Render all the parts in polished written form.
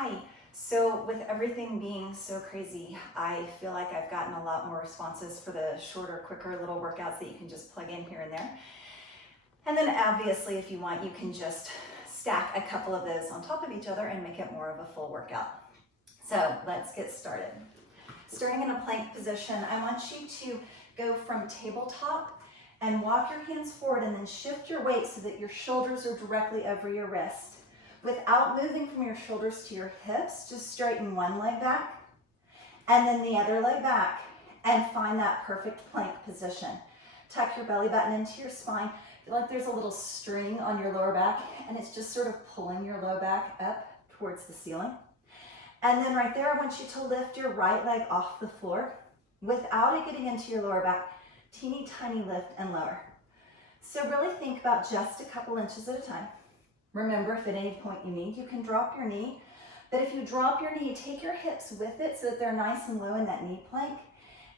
Hi. So with everything being so crazy, I feel like I've gotten a lot more responses for the shorter, quicker little workouts that you can just plug in here and there. And then obviously if you want, you can just stack a couple of those on top of each other and make it more of a full workout. So let's get started. Starting in a plank position, I want you to go from tabletop and walk your hands forward and then shift your weight so that your shoulders are directly over your wrist. Without moving from your shoulders to your hips, just straighten one leg back and then the other leg back and find that perfect plank position. Tuck your belly button into your spine. Feel like there's a little string on your lower back and it's just sort of pulling your low back up towards the ceiling. And then right there, I want you to lift your right leg off the floor without it getting into your lower back. Teeny tiny lift and lower. So really think about just a couple inches at a time. Remember, if at any point you need, you can drop your knee. But if you drop your knee, take your hips with it so that they're nice and low in that knee plank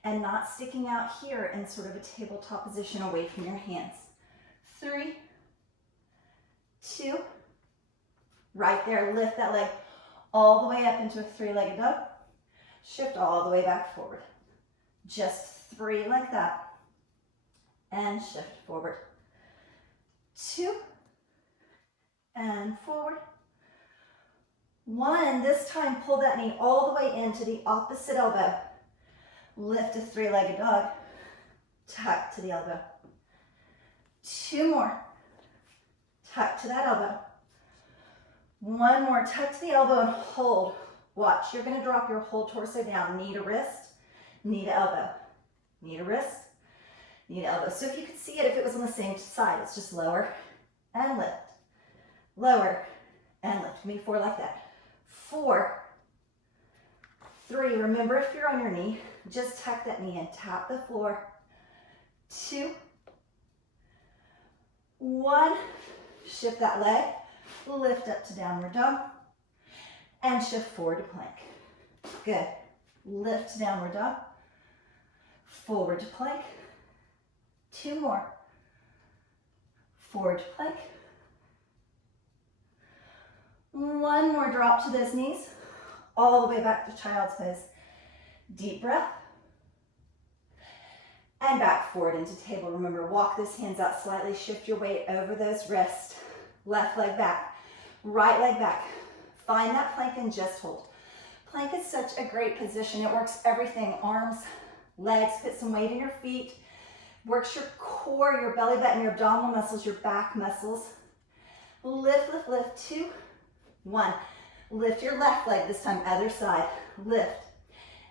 and not sticking out here in sort of a tabletop position away from your hands. 3, 2, right there, lift that leg all the way up into a three-legged dog. Shift all the way back forward. Just 3 like that. And shift forward. 2, and forward. 1, this time pull that knee all the way into the opposite elbow. Lift a three-legged dog, tuck to the elbow. 2 more, tuck to that elbow. 1 more, tuck to the elbow and hold. Watch, you're gonna drop your whole torso down, knee to wrist, knee to elbow, knee to wrist, knee to elbow. So if you could see it, if it was on the same side, it's just lower and lift. Lower and lift. Me 4 like that. 4, 3. Remember, if you're on your knee, just tuck that knee in. Tap the floor. 2, 1. Shift that leg. Lift up to downward dog. And shift forward to plank. Good. Lift to downward dog. Forward to plank. 2 more. Forward to plank. 1 more, drop to those knees, all the way back to child's pose. Deep breath. And back forward into table. Remember, walk those hands out slightly, shift your weight over those wrists. Left leg back, right leg back. Find that plank and just hold. Plank is such a great position. It works everything, arms, legs, put some weight in your feet. Works your core, your belly button, your abdominal muscles, your back muscles. Lift, lift, lift. 2, 1. Lift your left leg, this time other side. Lift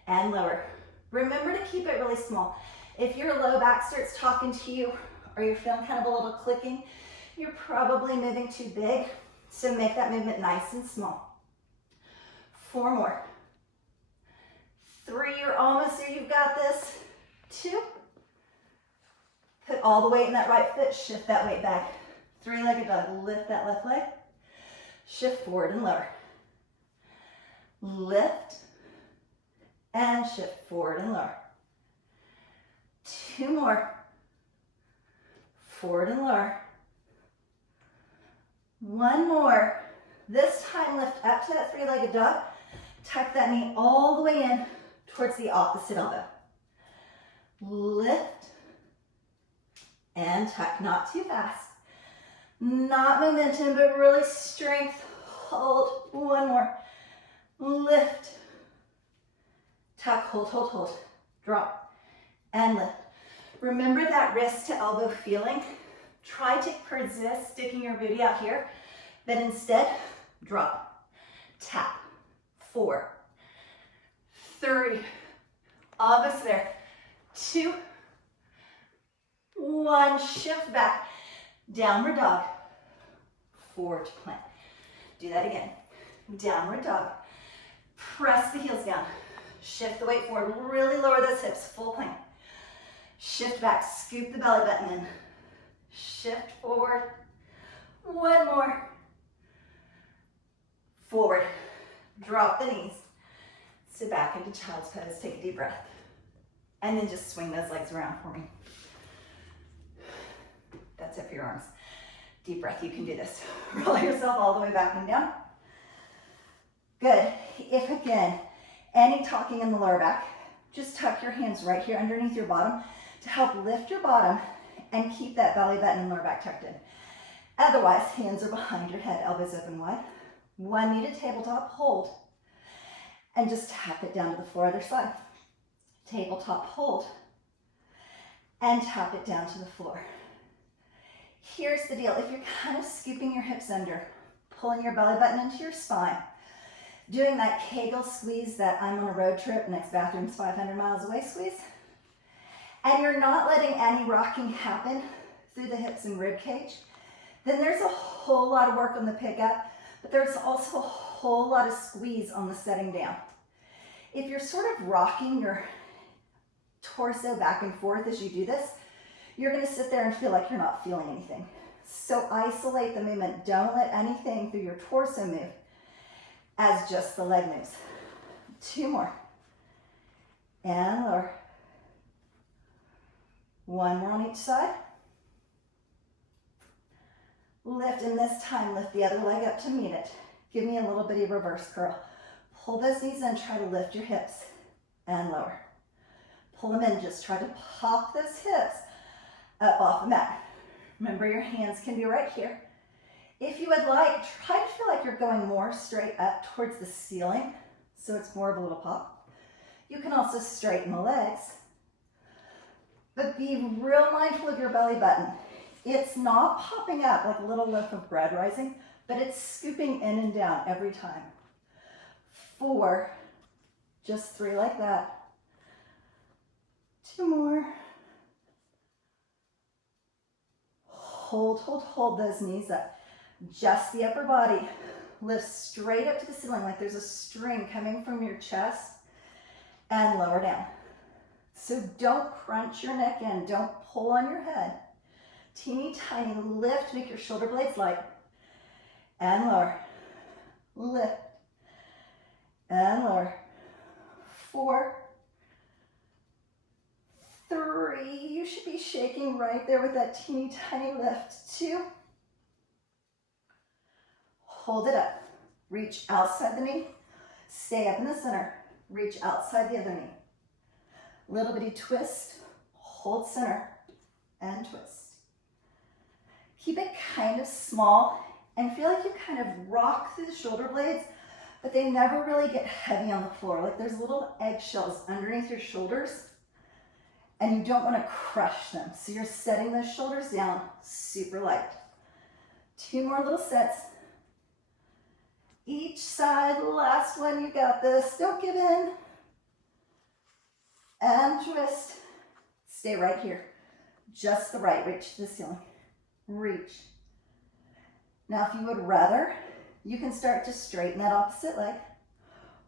and lower. Remember to keep it really small. If your low back starts talking to you or you're feeling kind of a little clicking, you're probably moving too big. So make that movement nice and small. 4 more. 3, you're almost there, you've got this. 2. Put all the weight in that right foot, shift that weight back. Three-legged dog, lift that left leg. Shift forward and lower. Lift and shift forward and lower. 2 more. Forward and lower. 1 more. This time lift up to that three-legged dog. Tuck that knee all the way in towards the opposite elbow. Lift and tuck, not too fast. Not momentum, but really strength. Hold. 1 more. Lift. Tuck, hold, hold, hold. Drop and lift. Remember that wrist to elbow feeling. Try to persist sticking your booty out here, but instead, drop. Tap. 4, 3. Almost there. 2, 1. Shift back. Downward dog, forward to plank. Do that again. Downward dog. Press the heels down. Shift the weight forward. Really lower those hips. Full plank. Shift back. Scoop the belly button in. Shift forward. 1 more. Forward. Drop the knees. Sit back into child's pose. Take a deep breath. And then just swing those legs around for me. That's it for your arms. Deep breath, you can do this. Roll yourself all the way back and down. Good. If again, any talking in the lower back, just tuck your hands right here underneath your bottom to help lift your bottom and keep that belly button and lower back tucked in. Otherwise, hands are behind your head, elbows open wide. One knee to tabletop, hold, and just tap it down to the floor, other side. Tabletop, hold, and tap it down to the floor. Here's the deal. If you're kind of scooping your hips under, pulling your belly button into your spine, doing that Kegel squeeze, that I'm on a road trip, next bathroom's 500 miles away squeeze, and you're not letting any rocking happen through the hips and rib cage, then there's a whole lot of work on the pickup, but there's also a whole lot of squeeze on the setting down. If you're sort of rocking your torso back and forth as you do this, you're going to sit there and feel like you're not feeling anything. So isolate the movement. Don't let anything through your torso move as just the leg moves. 2 more. And lower. 1 more on each side. Lift, and this time lift the other leg up to meet it. Give me a little bitty reverse curl. Pull those knees in, try to lift your hips and lower. Pull them in, just try to pop those hips up off the mat. Remember, your hands can be right here. If you would like, try to feel like you're going more straight up towards the ceiling, so it's more of a little pop. You can also straighten the legs, but be real mindful of your belly button. It's not popping up like a little loaf of bread rising, but it's scooping in and down every time. 4, just 3 like that. 2 more. Hold, hold, hold those knees up. Just the upper body. Lift straight up to the ceiling like there's a string coming from your chest, and lower down. So don't crunch your neck in. Don't pull on your head. Teeny tiny lift, make your shoulder blades light, and lower. Lift, and lower. 4, 3, you should be shaking right there with that teeny tiny lift. 2, hold it up, reach outside the knee, stay up in the center, reach outside the other knee. Little bitty twist, hold center, and twist. Keep it kind of small and feel like you kind of rock through the shoulder blades, but they never really get heavy on the floor. Like there's little eggshells underneath your shoulders, and you don't want to crush them. So you're setting those shoulders down super light. 2 more little sets. Each side, last one, you got this. Don't give in. And twist. Stay right here. Just the right, reach to the ceiling. Reach. Now if you would rather, you can start to straighten that opposite leg,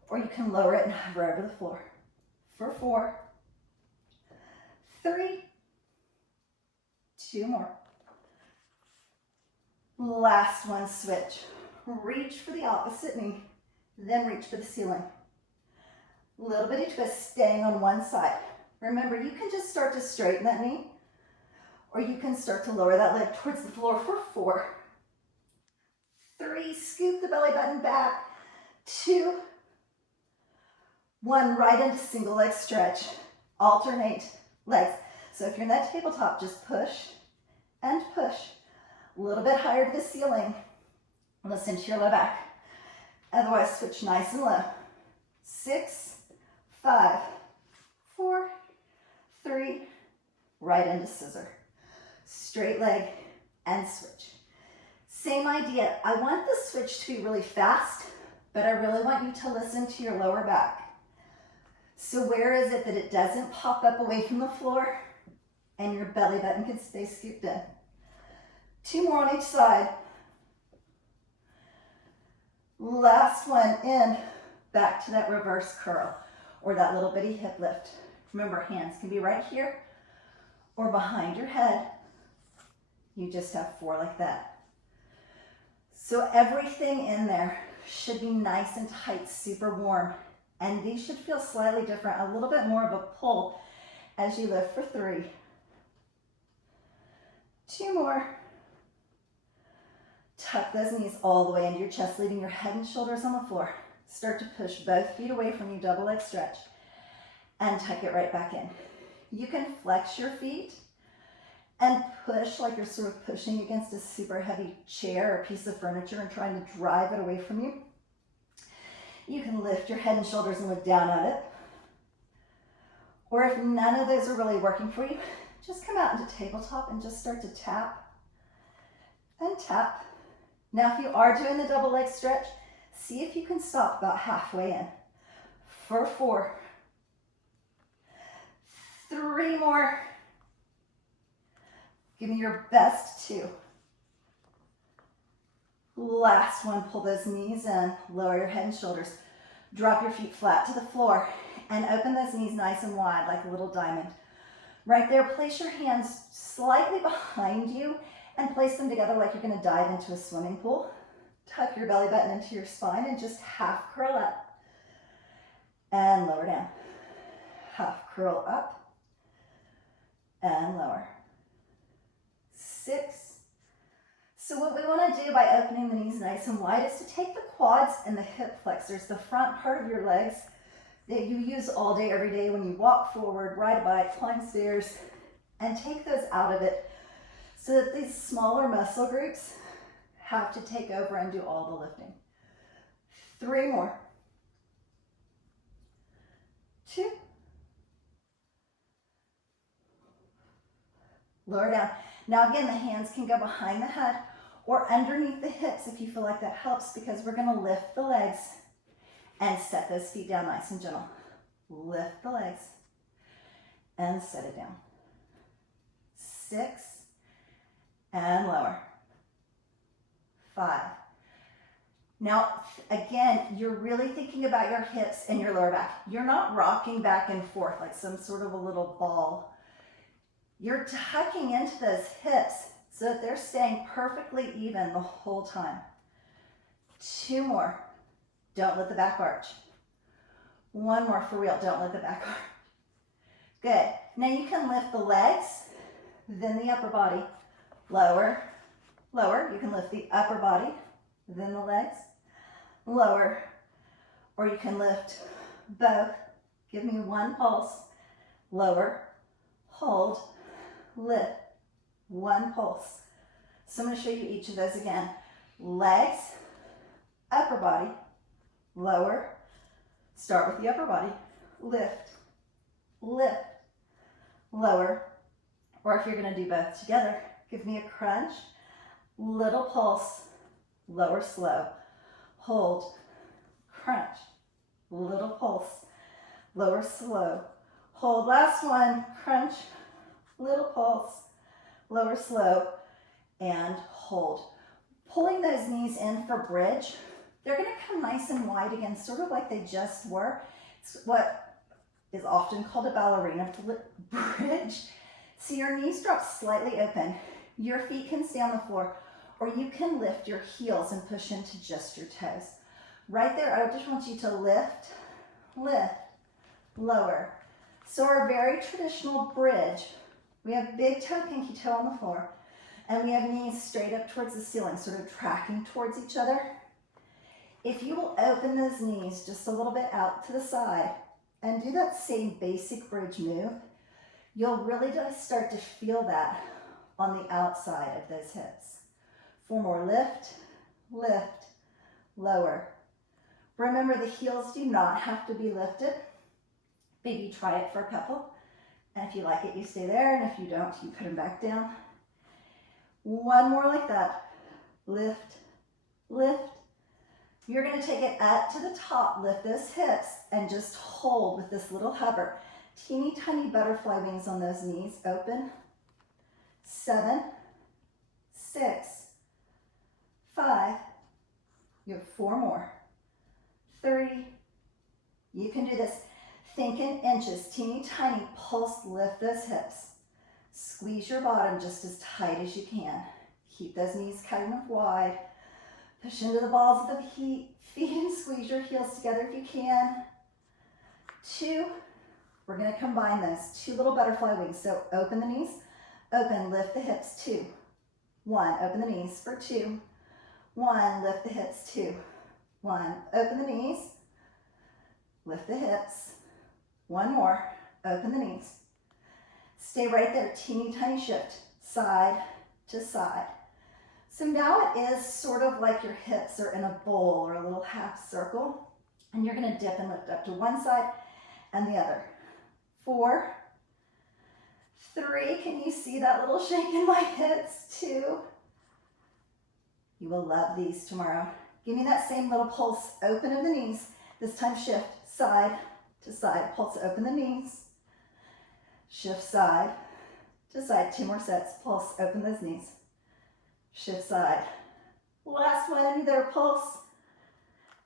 or you can lower it and hover over the floor. For 4, 3, 2 more. Last one, switch. Reach for the opposite knee, then reach for the ceiling. Little bitty twist, staying on one side. Remember, you can just start to straighten that knee, or you can start to lower that leg towards the floor for 4, 3, scoop the belly button back, 2, 1, right into single leg stretch. Alternate legs. So if you're in that tabletop, just push and push. A little bit higher to the ceiling. Listen to your low back. Otherwise, switch nice and low. 6, 5, 4, 3, right into scissor. Straight leg and switch. Same idea. I want the switch to be really fast, but I really want you to listen to your lower back. So where is it that it doesn't pop up away from the floor and your belly button can stay scooped in? 2 more on each side. Last one in, back to that reverse curl or that little bitty hip lift. Remember, hands can be right here or behind your head. You just have 4 like that. So everything in there should be nice and tight, super warm. And these should feel slightly different, a little bit more of a pull as you lift for 3. 2 more. Tuck those knees all the way into your chest, leaving your head and shoulders on the floor. Start to push both feet away from you, double leg stretch, and tuck it right back in. You can flex your feet and push like you're sort of pushing against a super heavy chair or piece of furniture and trying to drive it away from you. You can lift your head and shoulders and look down at it. Or if none of those are really working for you, just come out into tabletop and just start to tap and tap. Now, if you are doing the double leg stretch, see if you can stop about halfway in. For 4. 3 more. Give me your best 2. Last one, pull those knees in, lower your head and shoulders. Drop your feet flat to the floor and open those knees nice and wide like a little diamond. Right there, place your hands slightly behind you and place them together like you're gonna dive into a swimming pool. Tuck your belly button into your spine and just half curl up and lower down. Half curl up and lower. 6. So what we want to do by opening the knees nice and wide is to take the quads and the hip flexors, the front part of your legs that you use all day, every day when you walk forward, ride a bike, climb stairs, and take those out of it so that these smaller muscle groups have to take over and do all the lifting. 3 more. 2. Lower down. Now again, the hands can go behind the head or underneath the hips if you feel like that helps, because we're going to lift the legs and set those feet down nice and gentle. Lift the legs and set it down. 6 and lower. 5. Now, again, you're really thinking about your hips and your lower back. You're not rocking back and forth like some sort of a little ball. You're tucking into those hips so that they're staying perfectly even the whole time. 2 more. Don't let the back arch. 1 more for real. Don't let the back arch. Good. Now you can lift the legs, then the upper body. Lower, lower. You can lift the upper body, then the legs. Lower. Or you can lift both. Give me 1 pulse. Lower, hold, lift. 1 pulse. So I'm going to show you each of those again. Legs, upper body, lower. Start with the upper body. Lift, lift, lower. Or if you're going to do both together, give me a crunch, little pulse, lower slow, hold, crunch, little pulse, lower slow, hold. Last one, crunch, little pulse, lower slow, and hold. Pulling those knees in for bridge. They're going to come nice and wide again, sort of like they just were. It's what is often called a ballerina bridge. So your knees drop slightly open. Your feet can stay on the floor, or you can lift your heels and push into just your toes. Right there, I just want you to lift, lift, lower. So our very traditional bridge, we have big toe, pinky toe on the floor, and we have knees straight up towards the ceiling, sort of tracking towards each other. If you will open those knees just a little bit out to the side and do that same basic bridge move, you'll really just start to feel that on the outside of those hips. 4 more. Lift, lift, lower. Remember, the heels do not have to be lifted. Maybe try it for a couple. And if you like it, you stay there. And if you don't, you put them back down. 1 more like that. Lift, lift. You're going to take it up to the top. Lift those hips and just hold with this little hover. Teeny tiny butterfly wings on those knees. Open. 7, 6, 5. You have 4 more. 3. You can do this. Think in inches. Teeny tiny pulse. Lift those hips. Squeeze your bottom just as tight as you can. Keep those knees kind of wide. Push into the balls of the feet and squeeze your heels together if you can. 2. We're going to combine those. 2 little butterfly wings. So open the knees. Open, lift the hips. 2. 1. Open the knees for 2. 1. Lift the hips. 2. 1. Open the knees. lift the hips. One more, open the knees. Stay right there, teeny tiny shift, side to side. So now it is sort of like your hips are in a bowl or a little half circle, and you're gonna dip and lift up to one side and the other. 4, 3, can you see that little shake in my hips? 2, you will love these tomorrow. Give me that same little pulse, open of the knees. This time shift, side to side, pulse, open the knees. Shift side to side, 2 more sets, pulse, open those knees. Shift side. Last one, there, pulse.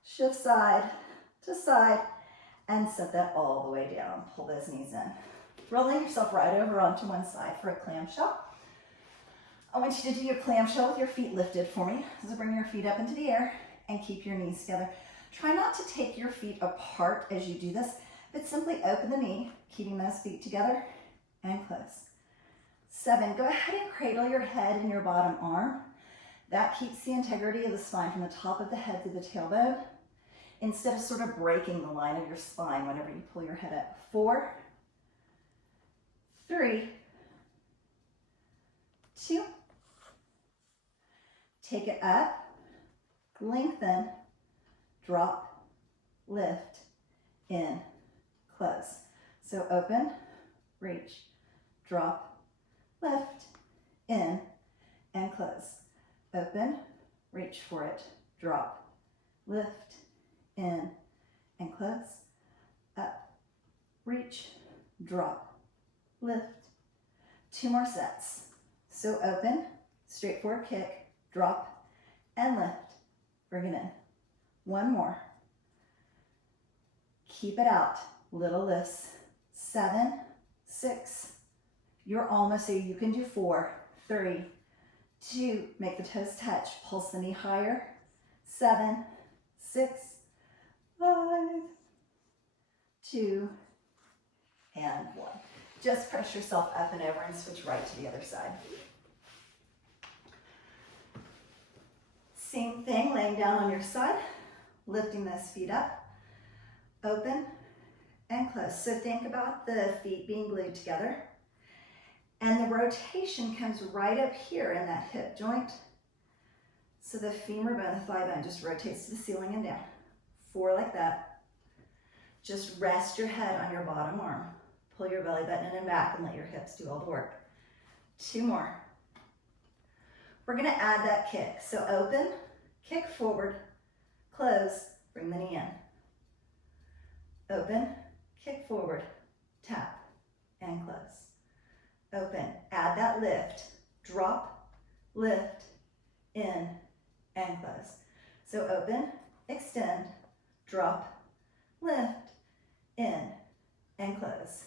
Shift side to side, and set that all the way down. Pull those knees in. Rolling yourself right over onto one side for a clamshell. I want you to do your clamshell with your feet lifted for me. So bring your feet up into the air and keep your knees together. Try not to take your feet apart as you do this, but simply open the knee, keeping those feet together, and close. 7, go ahead and cradle your head in your bottom arm. That keeps the integrity of the spine from the top of the head to the tailbone, instead of sort of breaking the line of your spine whenever you pull your head up. 4, 3, 2, take it up, lengthen, drop, lift, in, close. So open, reach, drop, lift, in, and close. Open, reach for it, drop, lift, in, and close. Up, reach, drop, lift. 2 more sets. So open, straightforward kick, drop, and lift. Bring it in. 1 more. Keep it out. Little lifts. 7, 6. You're almost there. You can do 4, 3, 2. Make the toes touch. Pulse the knee higher. 7, 6, 5, 2, and 1. Just press yourself up and over and switch right to the other side. Same thing, laying down on your side, lifting those feet up, open and close. So think about the feet being glued together, and the rotation comes right up here in that hip joint. So the femur bone, the thigh bone just rotates to the ceiling and down. 4 like that. Just rest your head on your bottom arm. Pull your belly button in and back and let your hips do all the work. 2 more. We're gonna add that kick. So open, kick forward, close, bring the knee in. Open, kick forward, tap, and close. Open, add that lift, drop, lift, in, and close. So open, extend, drop, lift, in, and close.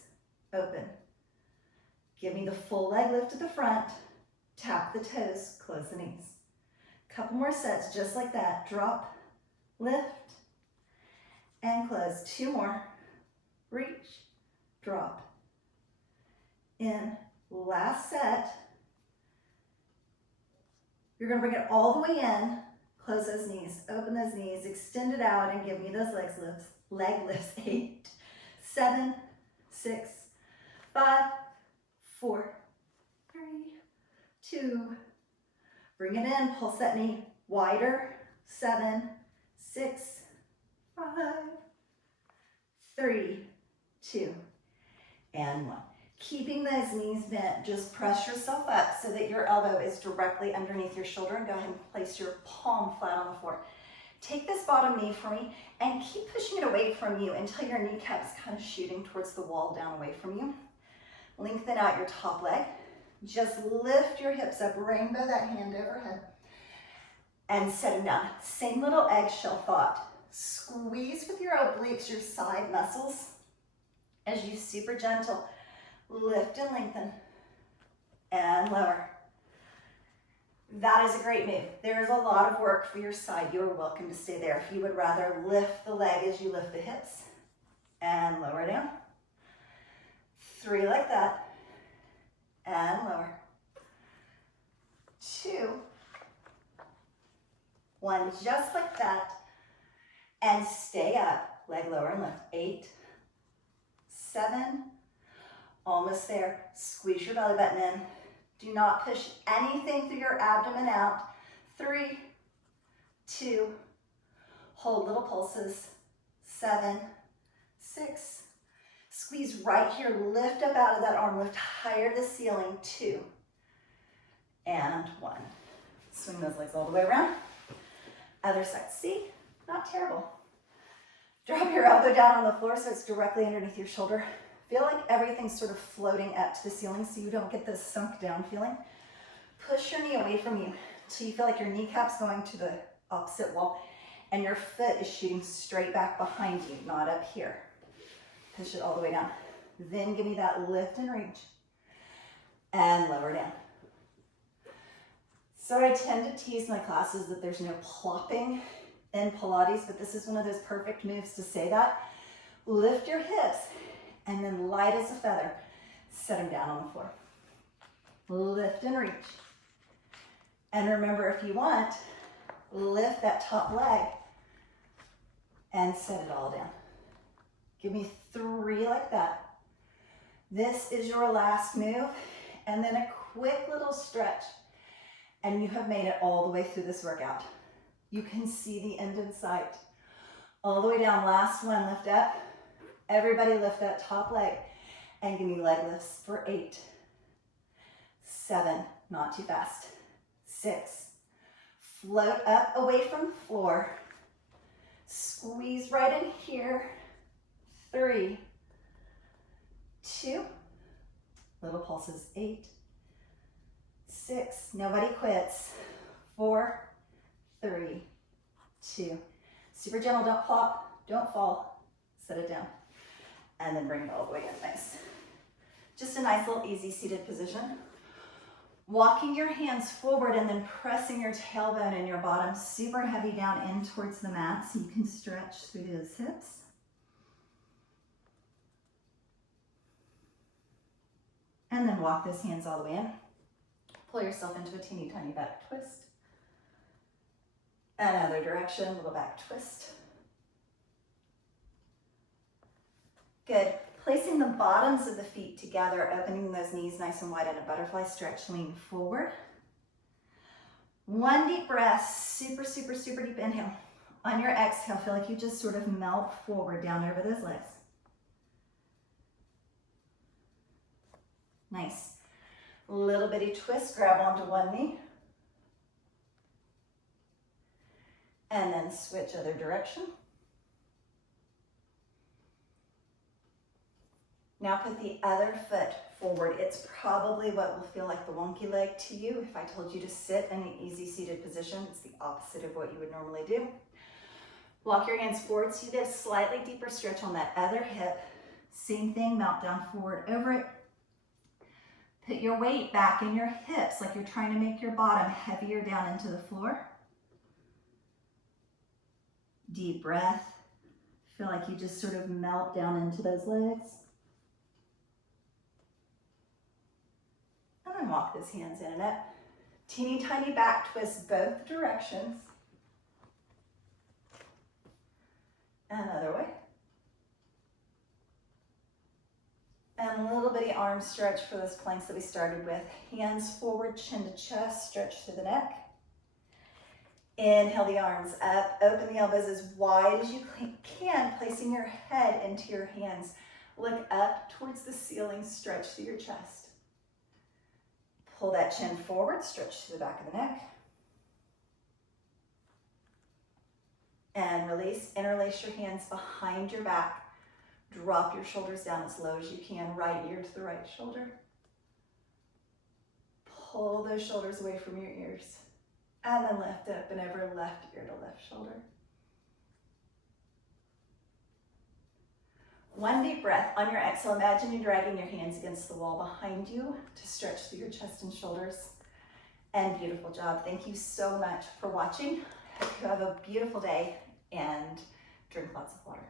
Open. Give me the full leg lift to the front, tap the toes, close the knees. Couple more sets just like that. Drop, lift, and close. 2 more. Reach, drop, in. Last set. You're gonna bring it all the way in, close those knees, open those knees, extend it out, and give me those leg lifts. 8, 7, 6, 5, 4, 3, 2. Bring it in, pulse that knee wider. 7, 6, 5, 3, 2, and 1. Keeping those knees bent, just press yourself up so that your elbow is directly underneath your shoulder, and go ahead and place your palm flat on the floor. Take this bottom knee for me and keep pushing it away from you until your kneecap's kind of shooting towards the wall down away from you. Lengthen out your top leg. Just lift your hips up, rainbow that hand overhead, and set them down. Same little eggshell thought. Squeeze with your obliques, your side muscles, as you super gentle lift and lengthen and lower. That is a great move. There is a lot of work for your side. You are welcome to stay there. If you would rather lift the leg as you lift the hips and lower down. 3 like that and lower. 2, 1 just like that, and stay up. leg lower and lift. 8, 7, almost there. Squeeze your belly button in. Do not push anything through your abdomen out. 3, 2, hold little pulses. 7, 6, squeeze right here, lift up out of that arm, lift higher to the ceiling. 2, and 1. Swing those legs all the way around. Other side, see? Not terrible. Drop your elbow down on the floor so it's directly underneath your shoulder. Feel like everything's sort of floating up to the ceiling so you don't get this sunk down feeling. Push your knee away from you until you feel like your kneecap's going to the opposite wall and your foot is shooting straight back behind you, not up here. Push it all the way down. Then give me that lift and reach. And lower down. So I tend to tease my classes that there's no plopping in Pilates, but this is one of those perfect moves to say that. Lift your hips and then light as a feather, set them down on the floor. Lift and reach. And remember, if you want, lift that top leg and set it all down. Give me 3 like that. This is your last move, and then a quick little stretch, and you have made it all the way through this workout. You can see the end in sight. All the way down, last one, lift up. Everybody lift that top leg, and give me leg lifts for 8, 7, not too fast, 6, float up away from the floor, squeeze right in here, 3, 2, little pulses, 8, 6, nobody quits, 4, 3, 2, super gentle, don't flop, don't fall, set it down, and then bring it all the way in, nice. Just a nice little easy seated position. Walking your hands forward and then pressing your tailbone and your bottom super heavy down in towards the mat so you can stretch through those hips. And then walk those hands all the way in. Pull yourself into a teeny tiny back twist. Another direction, little back twist. Good. Placing the bottoms of the feet together, opening those knees nice and wide in a butterfly stretch, lean forward. 1 deep breath, super, super, super deep inhale. On your exhale, feel like you just sort of melt forward down over those legs. Nice. Little bitty twist, grab onto one knee. And then switch other direction. Now put the other foot forward. It's probably what will feel like the wonky leg to you. If I told you to sit in an easy seated position, it's the opposite of what you would normally do. Walk your hands forward so you get a slightly deeper stretch on that other hip. Same thing, melt down forward over it. Put your weight back in your hips like you're trying to make your bottom heavier down into the floor. Deep breath. Feel like you just sort of melt down into those legs. And then walk those hands in and up. Teeny tiny back twist both directions. Another way. And a little bitty arm stretch for those planks that we started with. Hands forward, chin to chest, stretch through the neck. Inhale the arms up, open the elbows as wide as you can, placing your head into your hands. Look up towards the ceiling, stretch through your chest. Pull that chin forward, stretch to the back of the neck. And release, interlace your hands behind your back. Drop your shoulders down as low as you can, right ear to the right shoulder. Pull those shoulders away from your ears. And then lift up and over left ear to left shoulder. One deep breath. On your exhale, imagine you're dragging your hands against the wall behind you to stretch through your chest and shoulders. And beautiful job. Thank you so much for watching. Hope you have a beautiful day and drink lots of water.